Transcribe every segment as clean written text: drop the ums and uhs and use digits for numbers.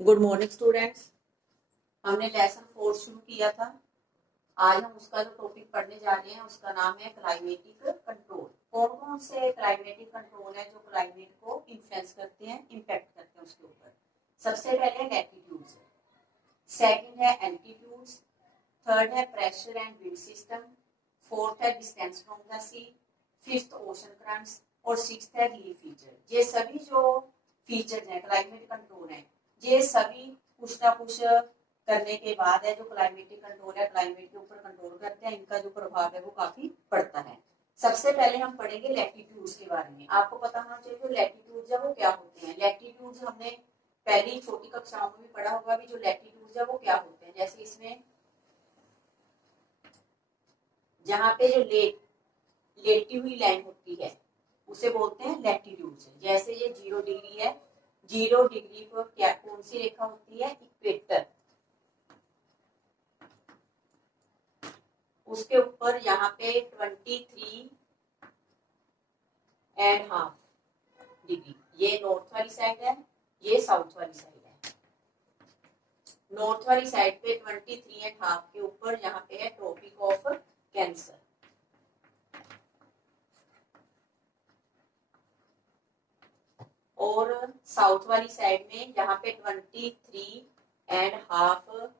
Good morning students. हमने lesson 4 शुरू किया था। आज हम उसका जो टॉपिक पढ़ने जा रहे हैं उसका नाम है क्लाइमेटिक कंट्रोल। कौन कौन से क्लाइमेटिक कंट्रोल है जो क्लाइमेट को इन्फ्लुएंस करते हैं, इम्पैक्ट करते हैं उसके ऊपर। सबसे पहले लैटिट्यूड्स है, सेकंड है एल्टीट्यूड्स, थर्ड है pressure and wind system, fourth है distance from the sea, fifth ocean currents और सिक्स्थ है लीफ फीचर। ये सभी जो फीचर हैं क्लाइमेट कंट्रोल है, ये सभी कुछ ना कुछ करने के बाद है जो क्लाइमेटिक कंट्रोल है, क्लाइमेट के ऊपर कंट्रोल करते हैं। इनका जो प्रभाव है वो काफी पड़ता है। सबसे पहले हम पढ़ेंगे लैटिट्यूड्स के बारे में। आपको पता होना चाहिए जो लैटिट्यूड्स है वो क्या होते हैं। लैटिट्यूड्स हमने पहली छोटी कक्षाओं में भी पढ़ा होगा भी जो लैटिट्यूड्स है वो क्या होते हैं। जैसे इसमें जहाँ पे जो लेटी हुई लाइन होती है उसे बोलते हैं लैटिट्यूड्स। जैसे ये 0 डिग्री है, 0 डिग्री पर क्या कौन सी रेखा होती है, इक्वेटर। उसके ऊपर यहाँ पे 23.5 डिग्री, ये नॉर्थ वाली साइड है, ये साउथ वाली साइड है। नॉर्थ वाली साइड पे 23.5 के ऊपर यहाँ पे है ट्रॉपिक ऑफ कैंसर, और साउथ वाली साइड में यहाँ पे 23.5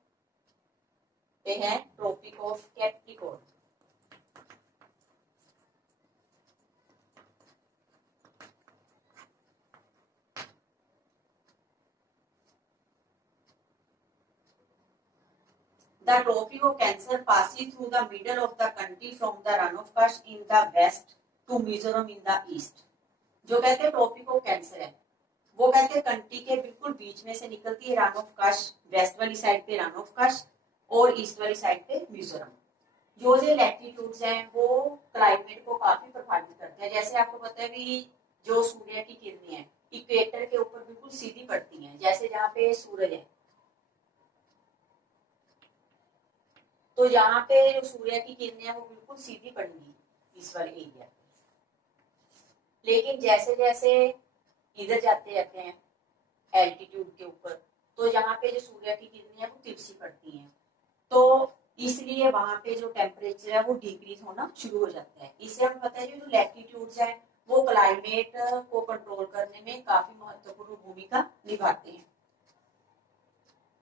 पे है Tropic of Capricorn. The Tropic of Cancer passes through the middle of the country from the Run of Kutch in the west to Mizoram in the east। जो कहते हैं ट्रॉपिक ऑफ कैंसर है वो कहते हैं कंट्री के बिल्कुल बीच में से निकलती है रन ऑफ कच्छ, वेस्ट वाली साइड पे रन ऑफ कच्छ और ईस्ट वाली साइड पे मिजोरम। जो लैटिट्यूड्स हैं वो क्लाइमेट को काफी प्रभावित करते हैं। जैसे आपको पता है भी जो सूर्य की किरणें हैं इक्वेटर के ऊपर बिल्कुल सीधी पड़ती हैं। जैसे जहाँ पे सूरज है तो यहाँ पे जो सूर्य की किरणें हैं वो बिल्कुल सीधी पड़ेंगी इस वाले एरिया पे। लेकिन जैसे जैसे इधर जाते रहते हैं एल्टीट्यूड के ऊपर तो यहाँ पे जो सूर्य की किरणें हैं वो तिरछी पड़ती हैं, तो इसलिए वहां पे जो टेम्परेचर है वो डिक्रीज होना शुरू हो जाता है। इससे हमें पता है जो लैटिट्यूड्स है वो क्लाइमेट को कंट्रोल करने में काफी महत्वपूर्ण भूमिका निभाते हैं।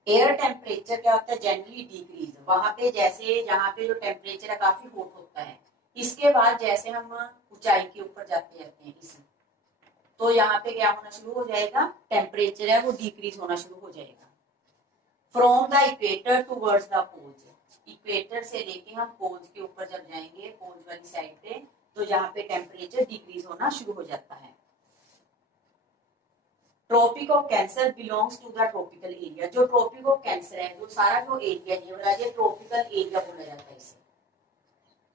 एयर टेम्परेचर क्या होता है, जनरली डिक्रीज। वहां पे जैसे यहाँ पे जो टेम्परेचर है काफी हॉट होता है, इसके बाद जैसे हम ऊंचाई के ऊपर जाते रहते हैं इसी तो यहाँ पे क्या होना शुरू हो जाएगा, टेम्परेचर है वो डिक्रीज होना शुरू हो जाएगा। From the equator towards the poles, equator से लेके हम पोल्स के ऊपर जब जाएंगे पोल्स वाली साइड पे तो यहाँ पे टेम्परेचर डिक्रीज होना शुरू हो जाता है। Tropic of Cancer belongs to the tropical area. जो ट्रॉपिक ऑफ कैंसर है जो सारा जो एरिया ये वाला ये ट्रॉपिकल एरिया बोला जाता है इसे।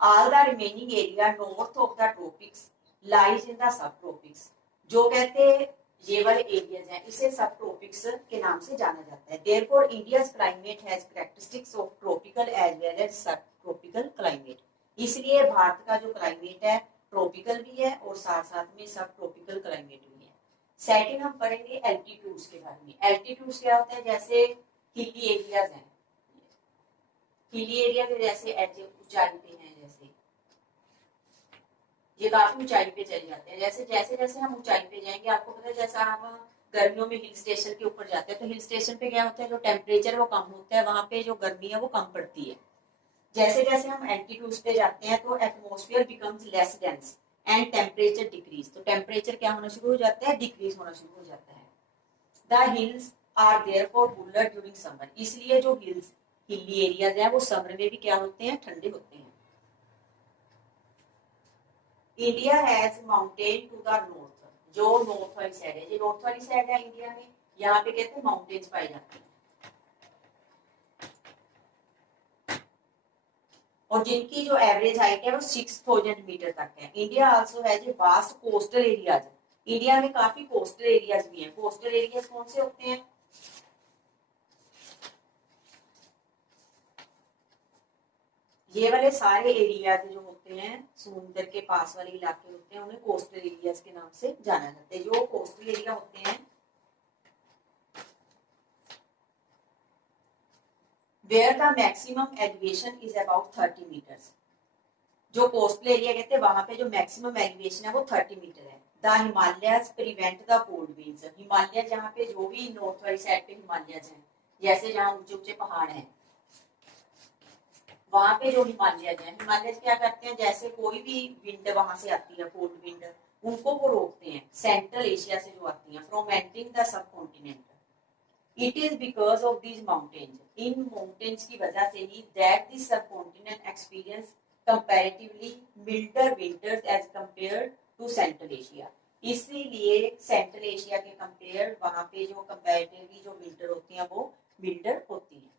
All the remaining area north of the tropics lies in the sub tropics. जो कहते ये वाले एरियाज हैं इसे सब ट्रॉपिक्स के नाम से जाना जाता है। Therefore India's climate has characteristics of tropical as well as sub tropical climate. इसलिए भारत का जो क्लाइमेट है ट्रॉपिकल भी है और साथ साथ में सब ट्रॉपिकल क्लाइमेट भी है। सेकंड हम पढ़ेंगे एल्टीट्यूड्स के बारे में। एल्टीट्यूड्स क्या होता है, जैसे हिली एरियाज हैं, हिली एरिया के जैसे ऊंचाई पे हैं, जैसे ये काफी ऊंचाई पे चले जाते हैं। जैसे जैसे जैसे हम ऊंचाई पे जाएंगे आपको पता है जैसा हम गर्मियों में हिल स्टेशन के ऊपर जाते हैं तो हिल स्टेशन पे क्या होता है जो टेम्परेचर वो कम होता है, वहां पे जो गर्मी है वो कम पड़ती है। जैसे जैसे हम एल्टीट्यूड्स पे जाते हैं तो atmosphere becomes less dense and temperature decrease. तो टेम्परेचर क्या होना शुरू हो जाता है, डिक्रीज होना शुरू हो जाता है। The hills are therefore cooler during summer. इसलिए जो हिली एरियाज है वो समर में भी क्या होते हैं, ठंडे होते हैं। India has mountain to the north. जो नॉर्थ वाली साइड है, ये नॉर्थ वाली साइड है इंडिया में, यहाँ पे कहते हैं माउंटेन्स पाए जाते हैं और जिनकी जो एवरेज हाइट है वो 6000 मीटर तक है। India also has a vast coastal areas. India में काफी कोस्टल एरियाज भी हैं। कोस्टल एरियाज कौन से होते हैं, ये वाले सारे एरियाज जो होते हैं समुद्र के पास वाले इलाके होते हैं उन्हें कोस्टल एरियाज के नाम से जाना जाता है। जो कोस्टल एरिया होते हैं where the maximum elevation is about 30 metres. जो कोस्टल एरिया कहते हैं वहां पे जो मैक्सिमम एलिवेशन है वो 30 मीटर है। The Himalayas prevent the cold winds. Himalaya जहाँ पे जो भी नॉर्थ वाली साइड पे हिमालयस हैं, जैसे जहाँ ऊंचे ऊंचे पहाड़ हैं, वहां पे जो हिमालयस हैं, हिमालयस क्या करते हैं, जैसे कोई भी विंड वहां से आती है, कोल्ड विंड, उनको वो रोकते हैं सेंट्रल एशिया से जो आती है, from entering the subcontinent. It is because of these mountains, इन माउंटेन्स की वजह से ही that this subcontinent experience comparatively milder winters as compared to Central Asia. इसीलिए सेंट्रल एशिया के कंपेयर वहां पे जो कंपैरेटिवली जो विंटर होती है वो मिल्डर होती है।